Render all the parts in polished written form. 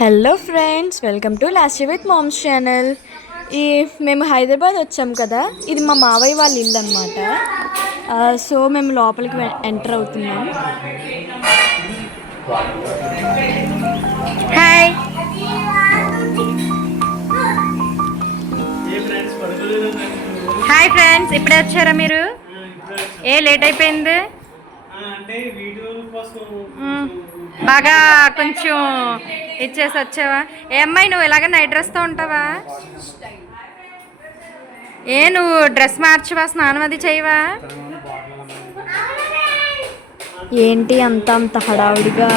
Hello friends, welcome to last with moms channel. మేము హైదరాబాద్ వచ్చాం కదా, ఇది మా మావయ్య వాళ్ళ ఇల్లు అనమాట. సో మేము లోపలికి ఎంటర్ అవుతున్నాం. హాయ్ హాయ్ ఫ్రెండ్స్, ఇప్పుడే వచ్చారా మీరు? లేట్ అయిపోయింది. బాగా కొంచెం ఇచ్చేసి వచ్చావా? ఏ అమ్మాయి, నువ్వు ఇలాగ నైట్ డ్రెస్తో ఉంటావా? నువ్వు డ్రెస్ మార్చవా? స్నానం అది చేయవా? ఏంటి అంత హడావుడిగా?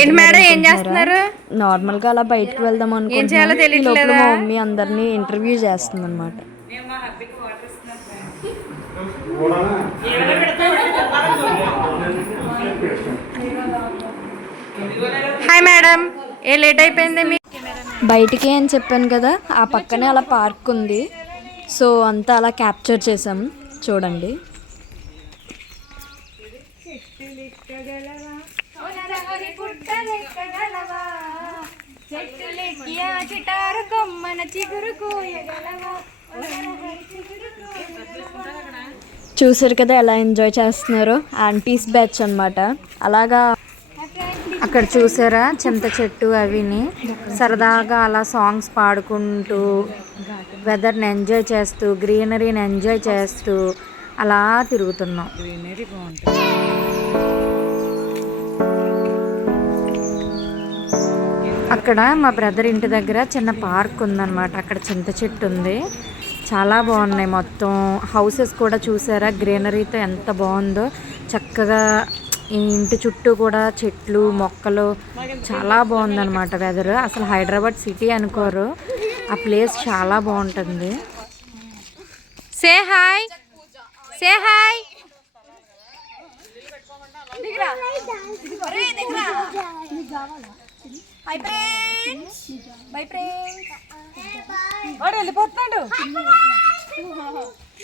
ఏంటి మేడం, ఏం చేస్తున్నారు? నార్మల్గా అలా బయటకు వెళ్దాం అనుకుంటున్నాను. మా మమ్మీ అందరినీ ఇంటర్వ్యూ చేస్తుంది అనమాట. హాయ్ మేడం, లేట్ అయిపోయింది మీ బయటికి అని చెప్పాను కదా, ఆ పక్కనే అలా పార్క్ ఉంది. సో అంతా అలా క్యాప్చర్ చేసాం, చూడండి. చూసారు కదా ఎలా ఎంజాయ్ చేస్తున్నారో. ఆంటీస్ బ్యాచ్ అనమాట. అలాగా అక్కడ చూసారా చింత చెట్టు అవిని సరదాగా అలా సాంగ్స్ పాడుకుంటూ వెదర్ని ఎంజాయ్ చేస్తూ గ్రీనరీని ఎంజాయ్ చేస్తూ అలా తిరుగుతున్నాం. అక్కడ మా బ్రదర్ ఇంటి దగ్గర చిన్న పార్క్ ఉందన్నమాట. అక్కడ చింత చెట్టు ఉంది, చాలా బాగున్నాయి. మొత్తం హౌసెస్ కూడా చూసారా, గ్రీనరీతో ఎంత బాగుందో. చక్కగా ఈ ఇంటి చుట్టూ కూడా చెట్లు మొక్కలు, చాలా బాగుందన్నమాట వెదర్. అసలు హైదరాబాద్ సిటీ అనుకోరు, ఆ ప్లేస్ చాలా బాగుంటుంది. Say hi, say hi.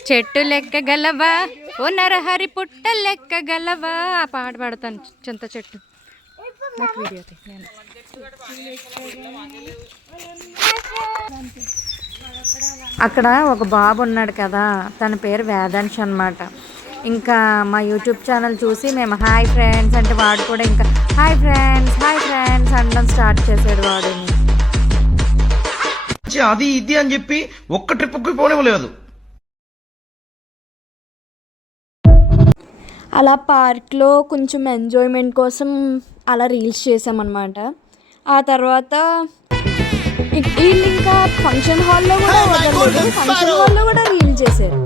చెట్టు లెక్కగలవా ఓ నరహరి పుట్ట లెక్కగలవా, ఆ పాట పాడతాను. చింత చెట్టు వీడియో. అక్కడ ఒక బాబు ఉన్నాడు కదా, తన పేరు వేదాంశ్ అనమాట. ఇంకా మా యూట్యూబ్ ఛానల్ చూసి మేము హాయ్ ఫ్రెండ్స్ అంటే వాడు కూడా ఇంకా హాయ్ ఫ్రెండ్స్ అనడం స్టార్ట్ చేసాడు వాడిని. అది ఇది అని చెప్పి ఒక్క ట్రిప్కి పోనివ్వలేదు. అలా పార్క్లో కొంచెం ఎంజాయ్మెంట్ కోసం అలా రీల్స్ చేసామన్నమాట. ఆ తర్వాత వీళ్ళు ఇంకా ఫంక్షన్ హాల్లో కూడా వదలలేదు, ఫంక్షన్ హాల్లో కూడా రీల్ చేశారు.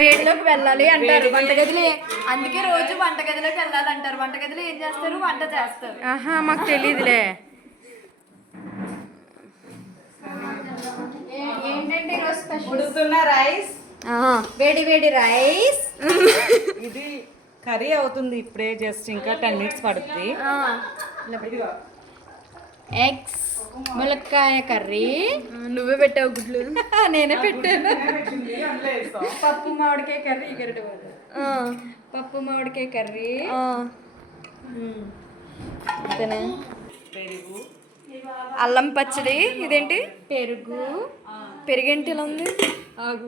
వేడిలోకి వెళ్ళాలి అంటారు వంటగదిలో, అందుకే రోజు వంటగదిలోకి వెళ్ళాలి అంటారు. వంటగదిలో ఏం చేస్తారు? వంట చేస్తారు. మాకు తెలియదులే. ఏంటంటే ఈరోజు స్పెషల్ రైస్, వేడి వేడి రైస్. ఇది కర్రీ అవుతుంది ఇప్పుడే, జస్ట్ ఇంకా 10 minutes పడుతుంది. ఎగ్స్, ములక్కాయ కర్రీ. నువ్వే పెట్టావు గుడ్లు? నేనే పెట్టాను. పప్పు మామిడికాయ కర్రీ, పప్పు మామిడికాయ కర్రీ. అంతేనా? పెరుగు, అల్లం పచ్చడి. ఇదేంటి? పెరుగేంటి ఇలా ఉంది? ఆగు.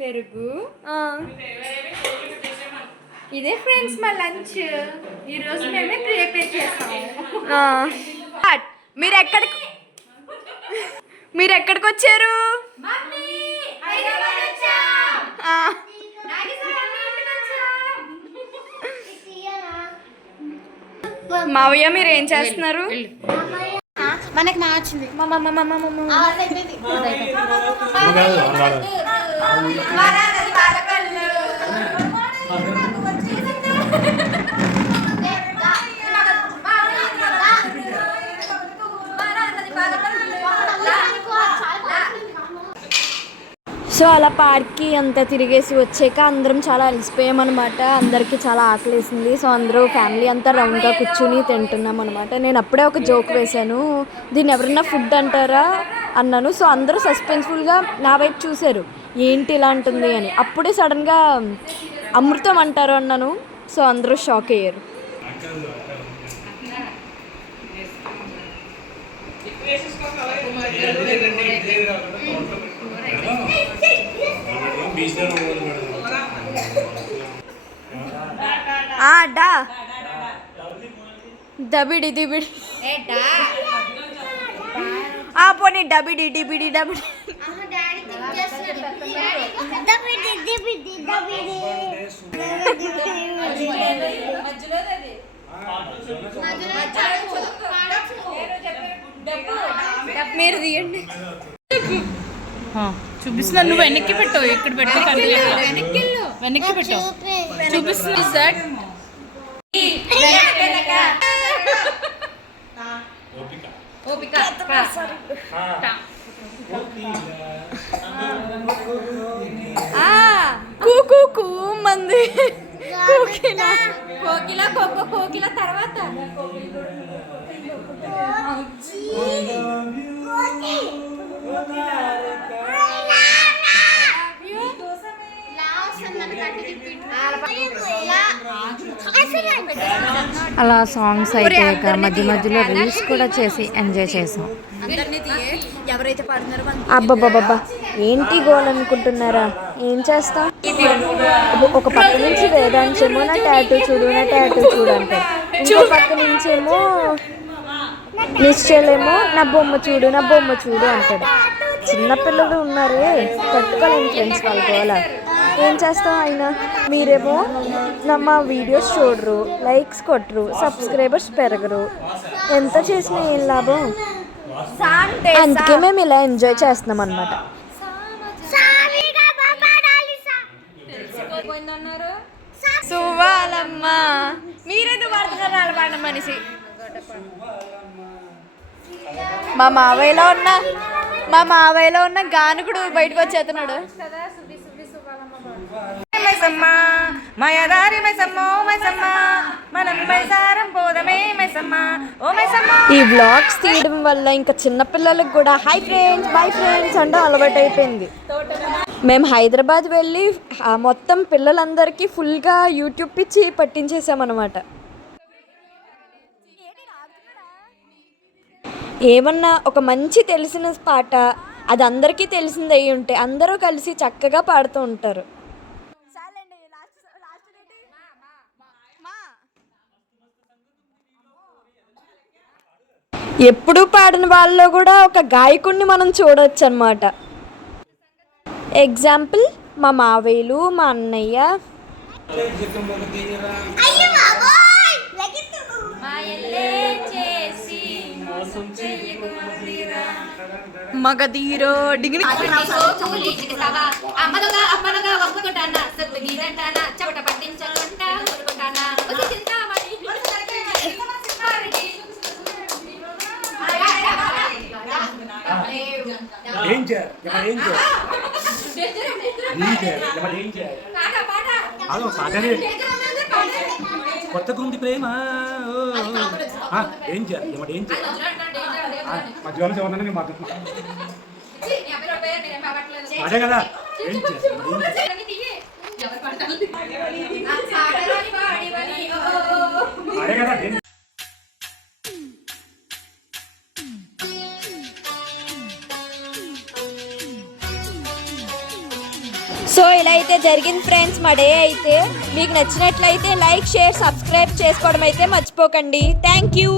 పెరుగు. ఇదే ఫ్రెండ్స్ మా లంచ్. ఈరోజు మేమే ప్రిపేర్ చేస్తాము. మీరు ఎక్కడికి వచ్చారు? మావయ్య, మీరు ఏం చేస్తున్నారు? మనకి నచ్చింది. సో అలా పార్క్కి అంతా తిరిగేసి వచ్చాక అందరం చాలా అలసిపోయామన్నమాట. అందరికీ చాలా ఆకలేసింది. సో అందరూ ఫ్యామిలీ అంతా రౌండ్గా కూర్చుని తింటున్నాం అనమాట. నేను అప్పుడే ఒక జోక్ వేశాను, దీన్ని ఎవరన్నా ఫుడ్ అంటారా అన్నాను. సో అందరూ సస్పెన్స్ఫుల్గా నా వైపు చూశారు, ఏంటి ఇలా ఉంటుంది అని. అప్పుడే సడన్గా అమృతం అంటారు అన్నాను. సో అందరూ షాక్ అయ్యారు. డా దబిడి దిబిడి పోనీ డబిడి డిబిడి డబిడి. మీరు తీయండి. చూపిస్తున్నా, నువ్వు వెనక్కి పెట్టు, ఇక్కడ పెట్టు, వెనక్కి పెట్టు, చూపిస్తున్నా. కూకు మంది కోకిల కోకిల తర్వాత అలా సాంగ్స్ అయిపోయాక మధ్య మధ్యలో రీల్స్ కూడా చేసి ఎంజాయ్ చేసాం. అబ్బబ్బబ్బా ఏంటి గోల్ అనుకుంటున్నారా? ఏం చేస్తాం, ఒక పక్క నుంచి వేదాంశమో నా టాటూ చూడు నా టాటూ చూడు అంటారు, ఇంకో పక్క నుంచేమో నిశ్చలేమో నా బొమ్మ చూడు నా బొమ్మ చూడు అంటాడు. చిన్నపిల్లలు ఉన్నారే, తట్టుకోలేని ఫ్రెండ్స్ వాళ్ళ గోల. ఏం చేస్తాం అయినా. మీరేమో మా వీడియోస్ చూడరు, లైక్స్ కొట్టరు, సబ్స్క్రైబర్స్ పెరగరు, ఎంత చేసినా ఏం లాభం. అందుకే మేము ఇలా ఎంజాయ్ చేస్తున్నాం అన్నమాట. సువ్వాలమ్మ మీరెందుకు పడుతున్నారు అలవాడ మనిషి. మా మావయ్యలో ఉన్న గానుకుడు బయటకు వచ్చేస్తున్నాడు. ఈ వ్లాగ్స్ తీయడం వల్ల ఇంకా చిన్నపిల్లలకు కూడా హై ఫ్రెండ్స్ బై ఫ్రెండ్స్ అంటే అలవాటు అయిపోయింది. మేము హైదరాబాద్ వెళ్ళి మొత్తం పిల్లలందరికీ ఫుల్గా యూట్యూబ్ పిచ్చి పట్టించేసామన్నమాట. ఏమన్నా ఒక మంచి తెలిసిన పాట అది అందరికీ తెలిసింది అయ్యి ఉంటే అందరూ కలిసి చక్కగా పాడుతూ ఉంటారు. ఎప్పుడూ పాడిన వాళ్ళలో కూడా ఒక గాయకుడిని మనం చూడవచ్చు అన్నమాట. ఎగ్జాంపుల్ మా మావయ్యలు, మా అన్నయ్య. మగధీరో డిగ్రీ కొత్త గుంది ప్రేమ ఏం చేయాలి మధ్యలో చూడండి అదే కదా ఏం అదే కదా. సో ఇలా అయితే జరిగింది ఫ్రెండ్స్ మా డే అయితే. మీకు నచ్చినట్లయితే లైక్ షేర్ సబ్స్క్రైబ్ చేసుకోవడం అయితే మర్చిపోకండి. Thank you.